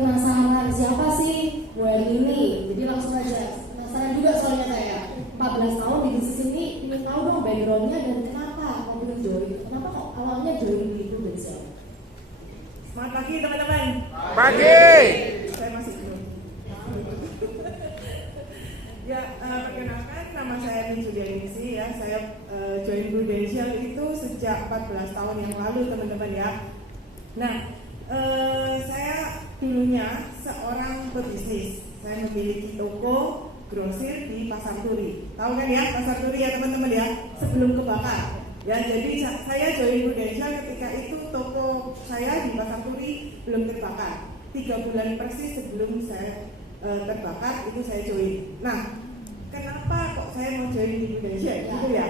penasaran siapa sih Bu Erni ini, jadi langsung aja penasaran juga soalnya saya 14 tahun di bisnis ini, ingin tahu dong backgroundnya dan kenapa mau join, kenapa kok awalnya join di Prudential. Selamat pagi teman-teman. Pagi. Saya masih belum. Ya, perkenalkan nama saya Min Sudianisi ya. Saya join Prudential itu sejak 14 tahun yang lalu teman-teman ya. Nah, saya dulunya seorang pebisnis. Saya memiliki toko grosir di Pasar Turi. Tahu kan ya Pasar Turi ya teman-teman ya, sebelum kebakar. Ya, jadi saya join Prudential ketika itu toko saya di Pasar Turi belum terbakar. 3 bulan persis sebelum saya terbakar itu saya join. Nah, kenapa kok saya mau join di Prudential gitu ya?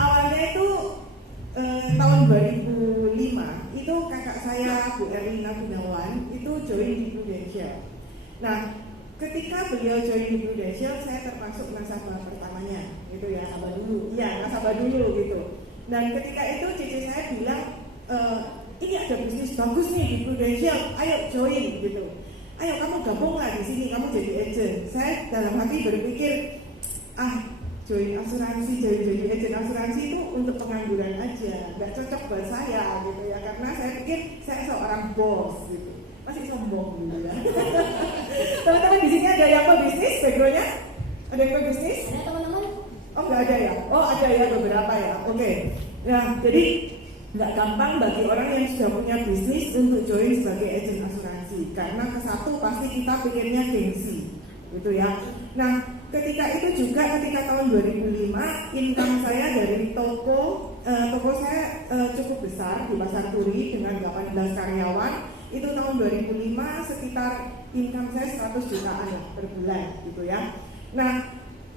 Awalnya itu tahun 2005 itu kakak saya Bu Erlina Gunawan itu join di Prudential. Nah, ketika beliau join di Prudential, saya termasuk nasabah pertamanya, gitu ya, nasabah dulu, iya nasabah dulu gitu. Dan ketika itu cici saya bilang, ini ada bisnis bagus nih di Prudential, ayo join gitu. Ayo kamu gabunglah di sini, kamu jadi agent. Saya dalam hati berpikir, join asuransi, join agent asuransi itu untuk pengangguran aja, nggak cocok buat saya gitu ya, karena saya pikir saya seorang bos gitu. Masih sombong gitu ya. Teman-teman di sini ada yang pebisnis backgroundnya? Ada yang pebisnis? Ada teman-teman? Oh nggak ada ya? Oh ada ya beberapa ya. Oke. Nah jadi nggak gampang bagi orang yang sudah punya bisnis untuk join sebagai agen asuransi, karena ke satu pasti kita pikirnya gengsi, gitu ya. Nah ketika itu juga ketika tahun 2005 income saya dari toko saya cukup besar di Pasar Turi dengan 18 karyawan. Itu tahun 2005 sekitar income saya 100 jutaan ya, per bulan gitu ya. Nah,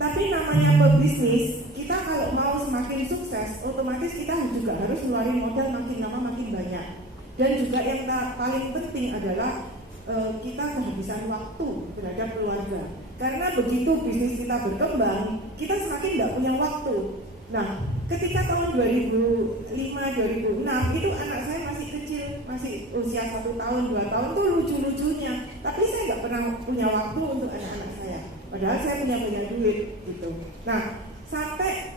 tapi namanya pebisnis, kita kalau mau semakin sukses, otomatis kita juga harus ngeluarin modal makin lama makin banyak. Dan juga yang paling penting adalah kita kehabisan waktu terhadap keluarga. Karena begitu bisnis kita berkembang, kita semakin tidak punya waktu. Nah, ketika tahun 2005-2006 itu anak saya masih kecil, masih usia 1 tahun, 2 tahun tuh lucu-lucunya. Tapi saya nggak pernah punya waktu untuk anak-anak saya. Padahal saya punya banyak duit gitu. Nah, sampai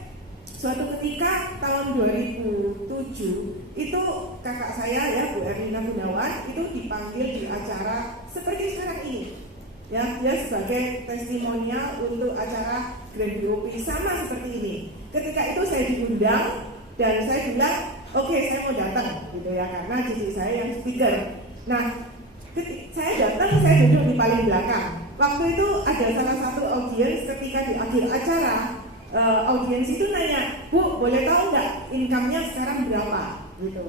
suatu ketika tahun 2007 itu kakak saya ya Bu Erlina Gunawan itu dipanggil di acara seperti sekarang ini. Ya, dia sebagai testimonial untuk acara Grand BOP sama seperti ini. Ketika itu saya diundang dan saya bilang, oke, saya mau datang gitu ya, karena cici saya yang speaker. Nah, saya datang, saya duduk di paling belakang. Waktu itu ada salah satu audiens ketika di akhir acara, audiens itu nanya, Bu, boleh tahu nggak income-nya sekarang berapa? Gitu.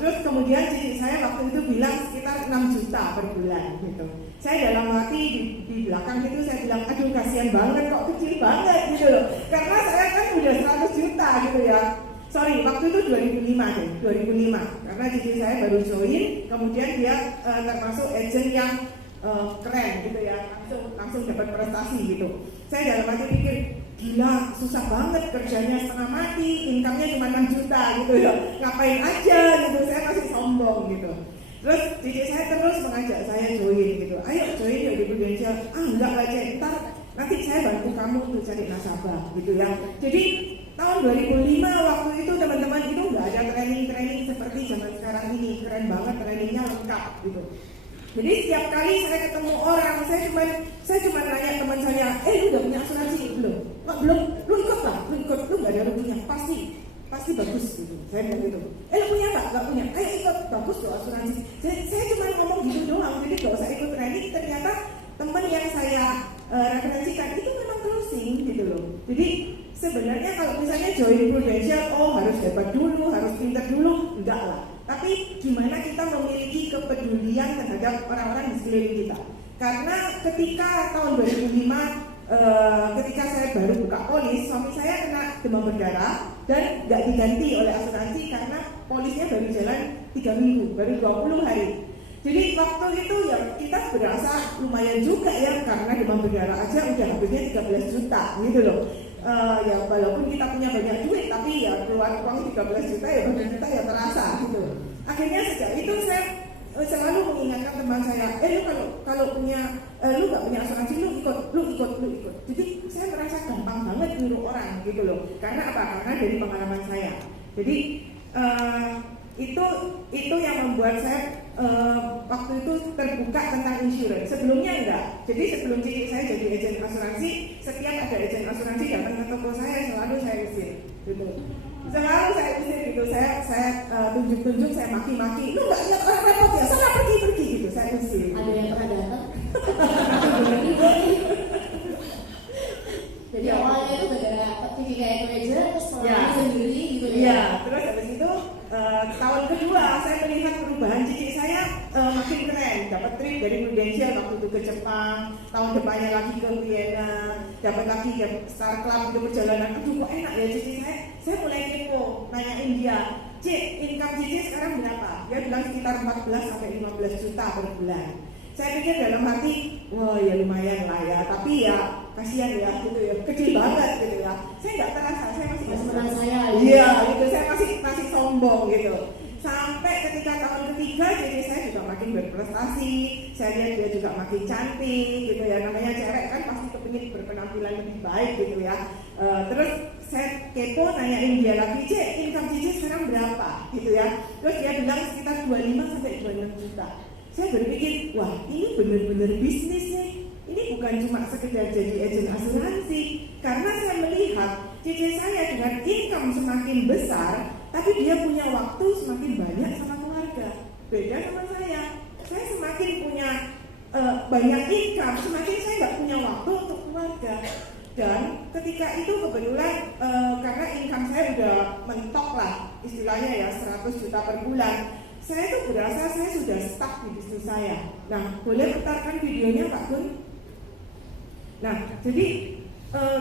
Terus kemudian cici saya waktu itu bilang sekitar 6 juta per bulan gitu. Saya dalam hati di belakang itu saya bilang, aduh kasihan banget kok kecil banget gitu loh. Karena saya kan udah 100 juta gitu ya. Sorry, waktu itu 2005 deh, 2005. Karena cici saya baru join, kemudian dia termasuk agent yang keren gitu ya, langsung dapat prestasi gitu. Saya dalam hati pikir, gila susah banget kerjanya setengah mati, income-nya cuma 6 juta gitu ya, ngapain aja gitu, saya masih sombong gitu. Terus cici saya terus mengajak saya join gitu, ayo join yuk di Prudential. Enggak lah Cek, ntar nanti saya bantu kamu untuk cari nasabah gitu ya. Jadi tahun 2005 waktu itu teman-teman itu nggak ada training seperti zaman sekarang ini, keren banget trainingnya lengkap gitu. Jadi setiap kali saya ketemu orang, saya cuma nanya teman saya, lu udah punya asuransi belum? Belum, lu ikut lah, lu nggak ada ruginya, pasti bagus gitu. Saya bilang gitu. Lu punya nggak punya? Ayo ikut, bagus loh asuransi. Saya cuma ngomong gitu doang, jadi nggak usah ikut training. Ternyata teman yang saya referensikan itu memang closing gitu loh. Jadi sebenarnya kalau misalnya join Prudential, harus hebat dulu, harus pintar dulu, enggak lah. Tapi gimana kita memiliki kepedulian terhadap orang-orang di sekeliling kita. Karena ketika tahun 2005 ketika saya baru buka polis, suami saya kena demam berdarah dan nggak diganti oleh asuransi karena polisnya baru jalan 3 minggu, baru 20 hari. Jadi waktu itu ya kita berasa lumayan juga ya, karena demam berdarah aja udah habisnya 13 juta gitu loh. Ya walaupun kita punya banyak duit, tapi ya keluar uang 13 juta ya 13 juta ya terasa gitu. Akhirnya sejak itu saya selalu teman saya, lu kalau punya lu nggak punya asuransi, lu ikut. Jadi saya merasa gampang banget nyuruh orang gitu loh. Karena apa? Karena dari pengalaman saya. Jadi itu yang membuat saya waktu itu terbuka tentang insurance. Sebelumnya enggak. Jadi sebelum cici saya jadi agen asuransi, setiap ada agen asuransi datang ke toko saya selalu saya usir, gitu. Selalu saya usir gitu. Saya tunjuk, saya maki-maki. Lu nggak lihat orang repot ya? Sana pergi gitu. Saya usir. Ada yang pernah datang? Jadi awalnya itu gara-gara cici kayak itu aja, terus pengalaman sendiri gitu ya. Iya, terus habis itu tahun kedua saya melihat perubahan cici saya makin keren. Dapat trip dari Prudential waktu itu ke Jepang, tahun depannya lagi ke Vienna, dapat lagi ke Star Club itu perjalanan. Aduh kok enak ya cici saya. Saya mulai kepo, nanyain dia, Cik, income cici sekarang berapa? Dia bilang sekitar 14 sampai 15 juta per bulan. Saya pikir dalam hati, wah ya lumayan lah ya, tapi ya kasihan ya gitu ya, kecil banget gitu ya. Saya nggak terasa, saya masih menang saya. Iya, gitu. Saya masih sombong gitu. Sampai ketika tahun ketiga, jadi saya juga makin berprestasi. Saya lihat dia juga makin cantik, gitu ya. Namanya cewek kan pasti kepingin berpenampilan lebih baik, gitu ya. Terus saya kepo, nanyain dia lagi, Cek, income cici sekarang berapa, gitu ya. Terus dia bilang sekitar 25 sampai 26 juta. Saya berpikir, wah ini benar-benar bisnis nih. Ini bukan cuma sekedar jadi agen asuransi. Karena saya melihat cici saya dengan income semakin besar, tapi dia punya waktu semakin banyak sama keluarga. Beda sama saya semakin punya banyak income, semakin saya nggak punya waktu untuk keluarga. Dan ketika itu kebetulan karena income saya udah mentok lah, istilahnya ya 100 juta per bulan. Saya tuh berasa saya sudah stuck di bisnis saya. Nah, boleh putarkan videonya Pak Gun? Nah, jadi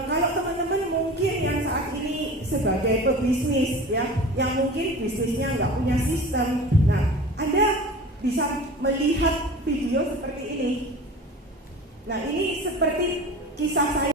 kalau teman-teman mungkin yang saat ini sebagai pebisnis ya, yang mungkin bisnisnya nggak punya sistem, nah Anda bisa melihat video seperti ini. Nah, ini seperti kisah saya.